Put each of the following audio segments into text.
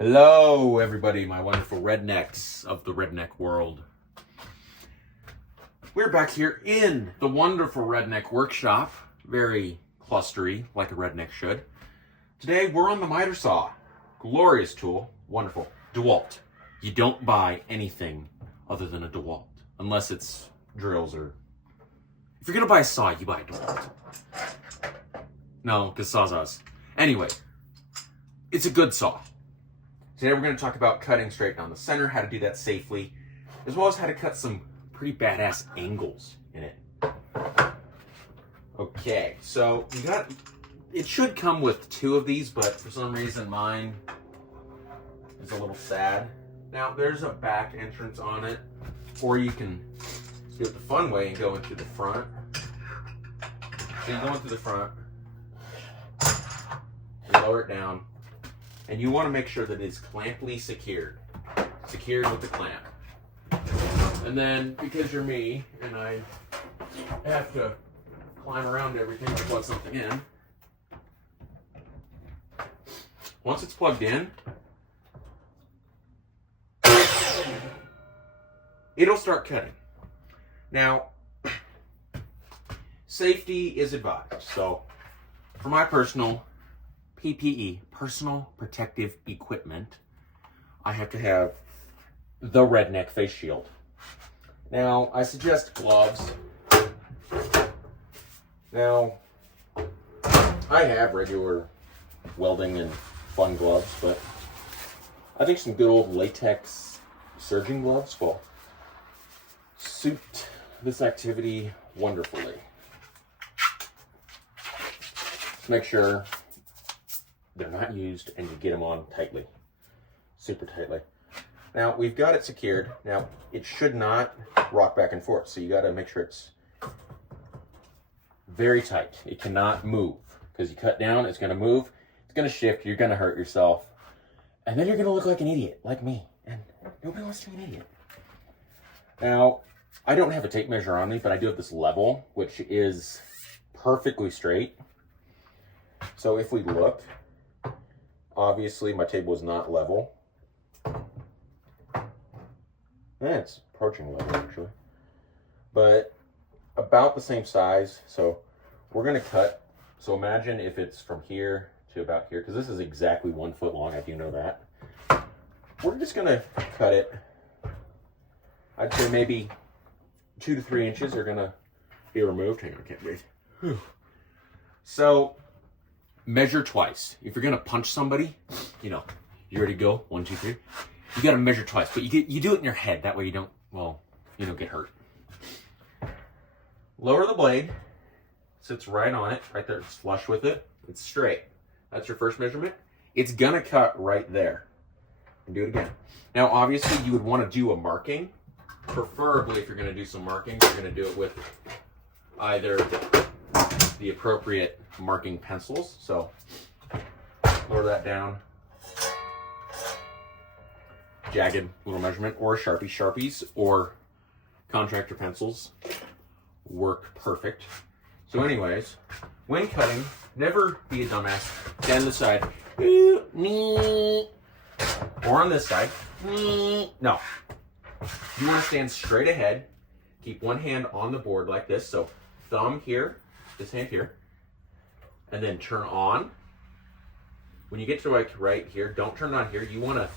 Hello, everybody, my wonderful rednecks of the redneck world. We're back here in the wonderful redneck workshop, very clustery, like a redneck should. Today, we're on the miter saw. Glorious tool, wonderful. DeWalt. You don't buy anything other than a DeWalt, unless it's drills or... If you're gonna buy a saw, you buy a DeWalt. No, because sawzalls. Anyway, it's a good saw. Today we're going to talk about cutting straight down the center, how to do that safely, as well as how to cut some pretty badass angles in it. Okay, so it should come with two of these, but for some reason mine is a little sad. Now there's a back entrance on it, or you can do it the fun way and go into the front. So you go into the front, you lower it down, and you want to make sure that it's clamply secured with the clamp. And then, because you're me, and I have to climb around everything to plug something in, once it's plugged in, it'll start cutting. Now, safety is advised. So, for my personal PPE, personal protective equipment, I have to have the redneck face shield. Now, I suggest gloves. Now, I have regular welding and fun gloves, but I think some good old latex surgeon gloves will suit this activity wonderfully. Make sure they're not used and you get them on tightly, super tightly. Now we've got it secured. Now it should not rock back and forth, so you got to make sure it's very tight. It cannot move, because you cut down, it's going to move, it's going to shift, you're going to hurt yourself, and then you're going to look like an idiot, like me, and nobody wants to be an idiot. Now, I don't have a tape measure on me, but I do have this level, which is perfectly straight. So if we look, obviously my table is not level. It's approaching level actually, but about the same size. So we're going to cut. So imagine if it's from here to about here, because this is exactly 1 foot long. I do know that. We're just going to cut it. I'd say maybe 2 to 3 inches are going to be removed. Hang on, I can't breathe. Whew. So measure twice. If you're gonna punch somebody, you ready to go? 1, 2, 3. You gotta measure twice, but you do it in your head. That way you don't get hurt. Lower the blade. Sits right on it, right there. It's flush with it. It's straight. That's your first measurement. It's gonna cut right there. And do it again. Now, obviously, you would want to do a marking. Preferably, if you're gonna do some marking, you're gonna do it with either the appropriate marking pencils. So lower that down. Jagged little measurement, or Sharpie. Sharpies or contractor pencils work perfect. So anyways, when cutting, never be a dumbass. Stand on the side, or on this side. No, you want to stand straight ahead. Keep one hand on the board like this. So thumb here, this hand here, and then turn on. When you get to like right here, don't turn it on here. You want to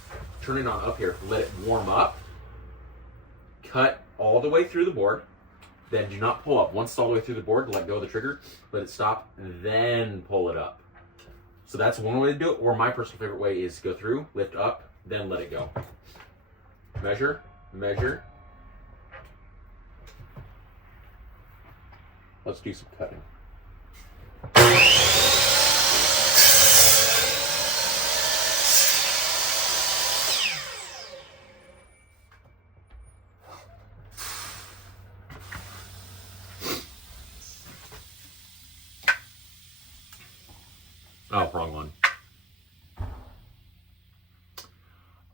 turn it on up here. Let it warm up. Cut all the way through the board. Then do not pull up. Once it's all the way through the board, let go of the trigger, let it stop, then pull it up. So that's one way to do it. Or my personal favorite way is go through, lift up, then let it go. Measure, measure. Let's do some cutting. Oh, wrong one.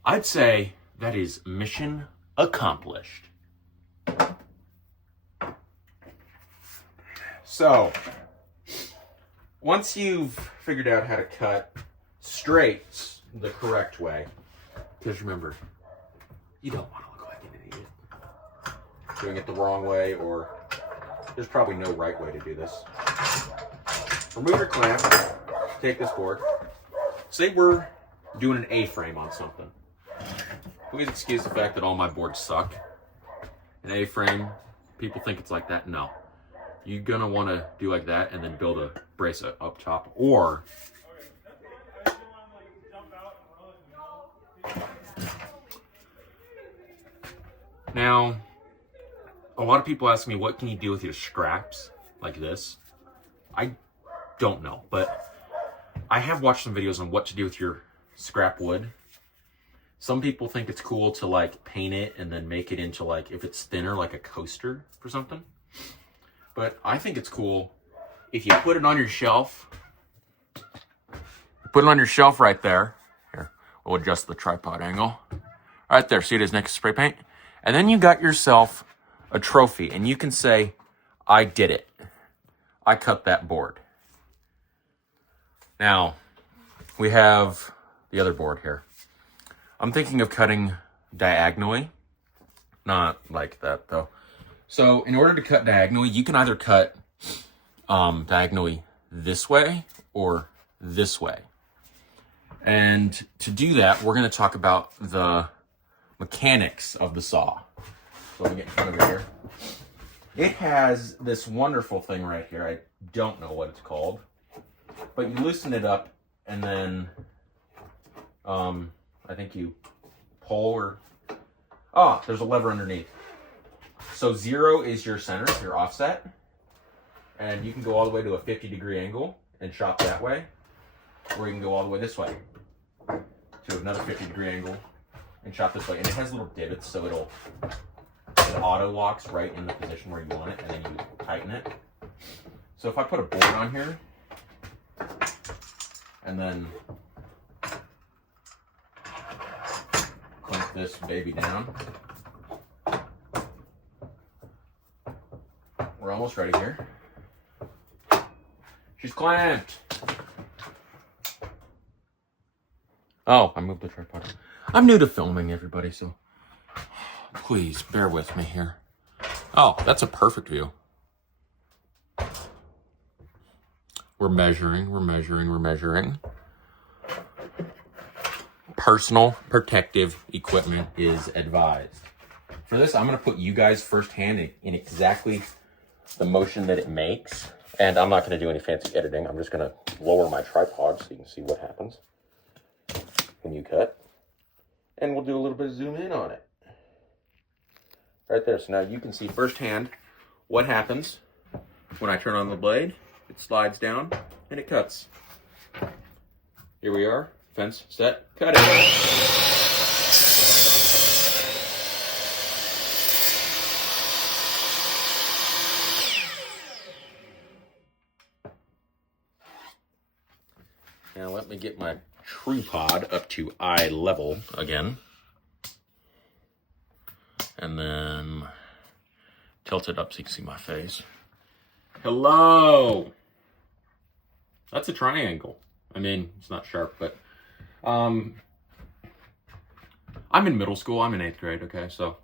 I'd say that is mission accomplished. So, once you've figured out how to cut straight the correct way. Because remember, you don't want to look like an idiot doing it the wrong way, or there's probably no right way to do this. Remove your clamp, take this board. Say we're doing an A-frame on something. Please excuse the fact that all my boards suck. An A-frame, people think it's like that. No. You're gonna wanna do like that and then build a brace up top, or now, a lot of people ask me, what can you do with your scraps like this? I don't know, but I have watched some videos on what to do with your scrap wood. Some people think it's cool to like paint it and then make it into, like, if it's thinner, like a coaster for something. But I think it's cool if you put it on your shelf. Put it on your shelf right there. Here, we'll adjust the tripod angle. Right there, see it is next to spray paint? And then you got yourself a trophy, and you can say, I did it. I cut that board. Now, we have the other board here. I'm thinking of cutting diagonally. Not like that, though. So, in order to cut diagonally, you can either cut diagonally this way or this way. And to do that, we're going to talk about the mechanics of the saw. So, let me get in front of it here. It has this wonderful thing right here. I don't know what it's called. But you loosen it up, and then I think you pull or... there's a lever underneath. So 0 is your center, your offset. And you can go all the way to a 50-degree angle and chop that way. Or you can go all the way this way to another 50-degree angle and chop this way. And it has little divots, so it auto locks right in the position where you want it, and then you tighten it. So if I put a board on here, and then clamp this baby down, we're almost ready here. She's clamped. Oh, I moved the tripod. I'm new to filming, everybody, so please bear with me here. Oh, that's a perfect view. We're measuring. Personal protective equipment is advised. For this, I'm going to put you guys firsthand in exactly the motion that it makes. And I'm not going to do any fancy editing. I'm just going to lower my tripod so you can see what happens when you cut. And we'll do a little bit of zoom in on it. Right there. So now you can see firsthand what happens when I turn on the blade. It slides down and it cuts. Here we are. Fence set. Cut it. Now let me get my tripod up to eye level again. And then tilt it up so you can see my face. Hello! That's a triangle. I mean, it's not sharp, but I'm in middle school. I'm in 8th grade, okay? So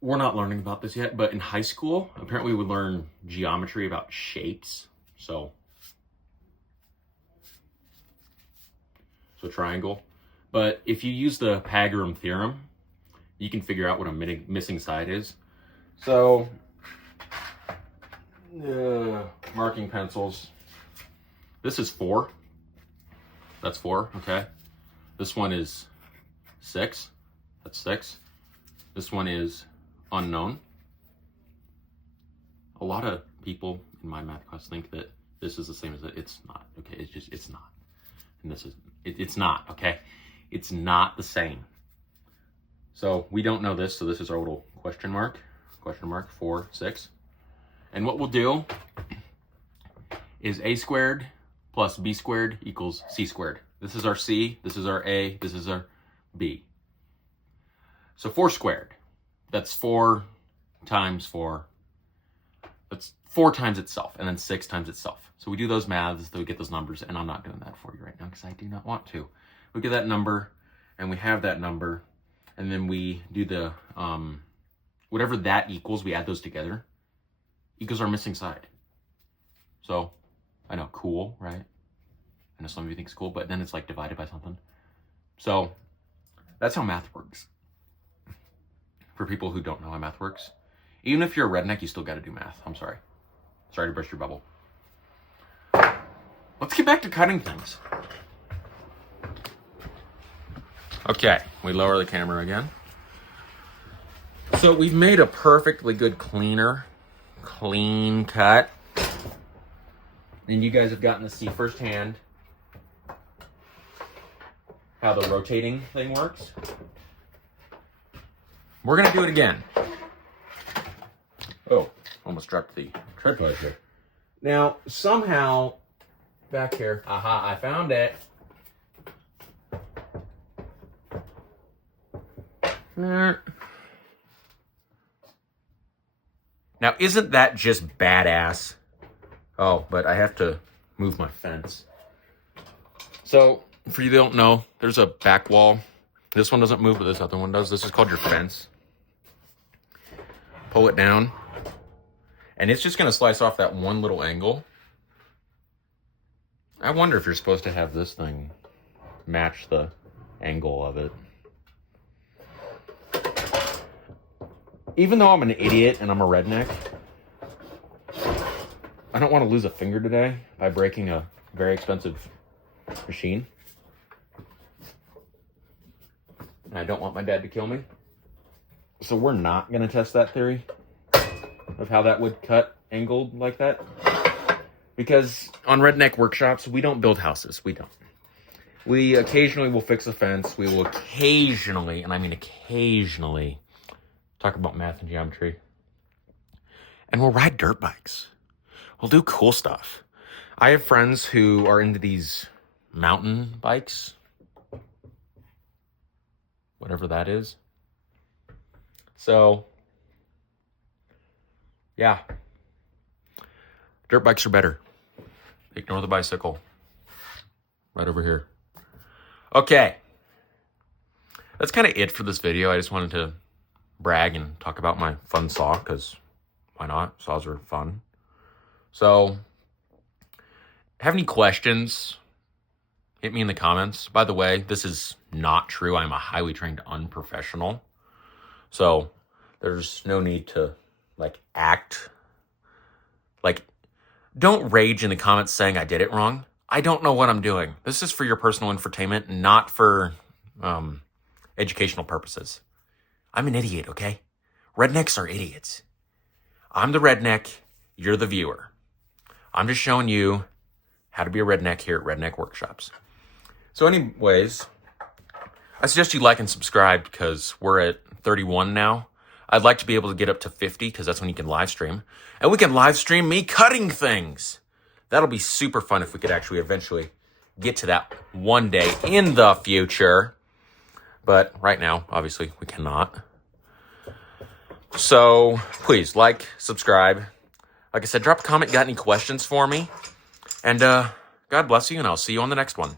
we're not learning about this yet, but in high school, apparently we learn geometry about shapes. So triangle. But if you use the Pythagorean theorem, you can figure out what a missing side is. So marking pencils. This is 4. That's 4, okay. This one is 6. That's 6. This one is unknown. A lot of people in my math class think that this is the same as that. It's not, okay. It's not. And this is, it's not, okay. It's not the same. So we don't know this, so this is our little question mark 4, 6. And what we'll do is a squared plus b squared equals c squared. This is our c, this is our a, this is our b. So 4 squared, that's 4 times 4. That's 4 times itself, and then 6 times itself. So we do those maths, so we get those numbers, and I'm not doing that for you right now because I do not want to. we get that number, and we have that number, and then we do the, whatever that equals, we add those together, equals our missing side. So, I know, cool, right? I know some of you think it's cool, but then it's like divided by something. So, that's how math works. For people who don't know how math works. Even if you're a redneck, you still got to do math. I'm sorry. Sorry to burst your bubble. Let's get back to cutting things. Okay, we lower the camera again. So we've made a perfectly good clean cut. And you guys have gotten to see firsthand how the rotating thing works. We're gonna do it again. Oh, almost dropped the tripod here. Now, somehow, back here, aha, I found it. Now, isn't that just badass? Oh, but I have to move my fence. So, for you that don't know, there's a back wall. This one doesn't move, but this other one does. This is called your fence. Pull it down. And it's just going to slice off that one little angle. I wonder if you're supposed to have this thing match the angle of it. Even though I'm an idiot and I'm a redneck, I don't want to lose a finger today by breaking a very expensive machine. And I don't want my dad to kill me. So we're not going to test that theory of how that would cut angled like that. Because on Redneck Workshops, we don't build houses. We don't. We occasionally will fix a fence. We will occasionally, and I mean occasionally, talk about math and geometry. And we'll ride dirt bikes. We'll do cool stuff. I have friends who are into these mountain bikes. Whatever that is. So, yeah. Dirt bikes are better. Ignore the bicycle. Right over here. Okay. That's kind of it for this video. I just wanted to brag and talk about my fun saw, because why not? Saws are fun. So, have any questions? Hit me in the comments. By the way, this is not true. I'm a highly trained unprofessional. So, there's no need to, act. Don't rage in the comments saying I did it wrong. I don't know what I'm doing. This is for your personal entertainment, not for educational purposes. I'm an idiot, okay? Rednecks are idiots. I'm the redneck. You're the viewer. I'm just showing you how to be a redneck here at Redneck Workshops. So anyways, I suggest you like and subscribe because we're at 31 now. I'd like to be able to get up to 50 because that's when you can live stream. And we can live stream me cutting things. That'll be super fun if we could actually eventually get to that one day in the future. But right now, obviously, we cannot. So please like, subscribe. Like I said, drop a comment. Got any questions for me? And God bless you, and I'll see you on the next one.